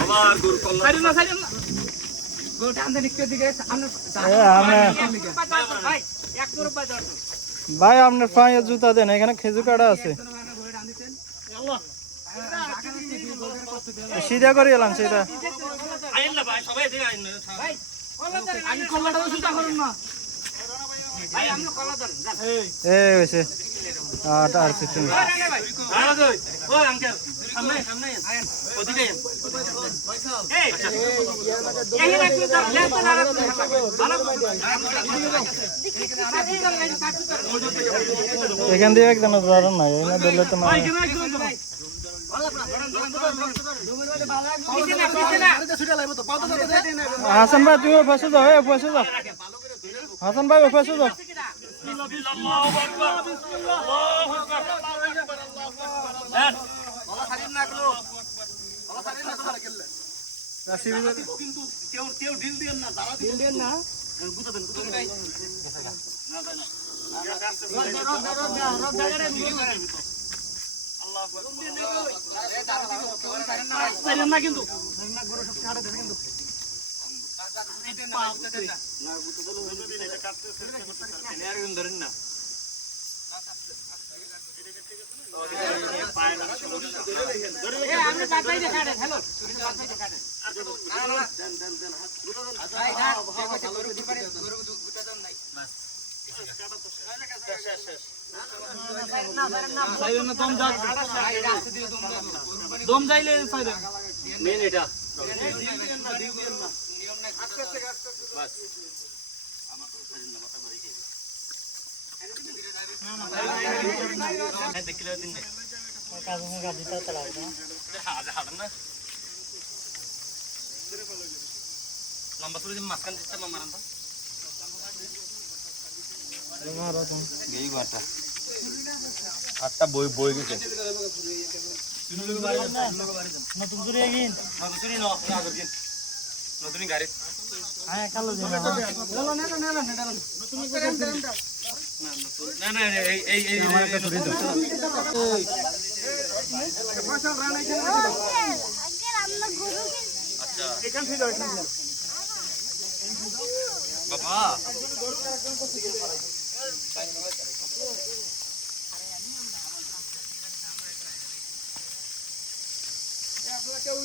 আবার গরু কল্লা সাইড না গরু টানতে নিকতে দিকে আমরা ভাই এক করে বাজার ভাই আপনার পায়ে জুতা দেন, এখানে খেজুর কাটা আছে। সিধা করে এলাম সেটা। আইন না ভাই, সবাই এদিকে আইন না ভাই আমি কল্লাটা সুতা করুন না ভাই আমরা কল্লা ধরেন এই হইছে আর সিস্টেম। আরে কই ওই আঙ্কেল সামনে সামনে আইন ওদিকে আইন এই এই না কি ধর লেফট না ভালো এখান দিয়ে একদম ধরেন না, এই না ধরলে তো না। হাসান ভাই তুমি ফেসে যাও, ফেসে যাও হাসান ভাই, ফেসে যাও। কিন্তু কেউ কেউ ঢিল দিবেন না, দাঁড়া দিবেন না, গুতা দেন গুতা দেন না কিন্তু ধরেন না দম যাইলে মেন এটা দেখলে দিন লম্বা করে মাঝখান দিতে মারান তো এই ঘরটা আটটা বই বই গেছে নতুন করে এগিন নতুন গাড়ি হ্যাঁ কালো দিন না না এই আমার একটা ছুরি দাও আচ্ছা এখান থেকে যাও বাবা আপনারা কেউ